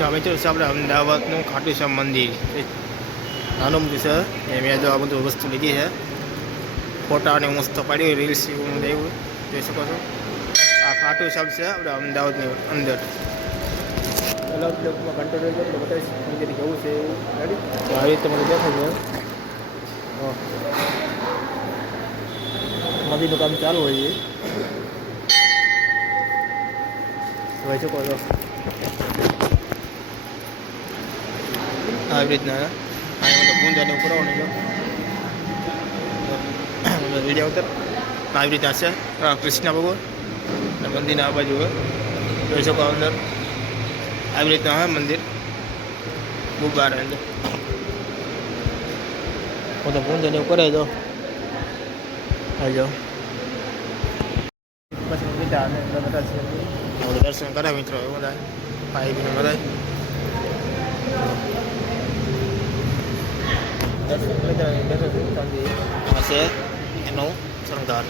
તો મિત્રો છે આપણે અમદાવાદનું ખાટુ શ્યામ મંદિર નાનું મંદિર છે. મેં જો આ બધું વસ્તુ લીધી છે. ફોટા અને મસ્ત પાડ્યું રીલ્સ એવું લેવું જોઈ શકો છો. આ ખાટુ શ્યામ છે આપણે અમદાવાદની અંદર. અલગ બ્લોકમાં કંટ્રોલ એટલે બતાવીશ મંદિર કેવું છે એવું ગાડી તો આવી રીતે મને દેખાય છે. મંદિરનું કામ ચાલુ હોય છે જોઈ શકો છો. આવી રીતના અહીંયા પૂંજાને ઉપરવાનું છે વિડીયો ઉતર આવી રીતના છે. કૃષ્ણ ભગવાન મંદિરના આ બાજુ હોય જોઈ શકો અંદર આવી રીતના હોય મંદિર ગુબ્બારા અંદર હું તો પૂંજાને એવું કરે તો આવજો પછી બીજા અને બધા છે દર્શન કરે મિત્રો એ બધા ભાઈ બહેનો બધા દર્શન છે એનો શણગાર.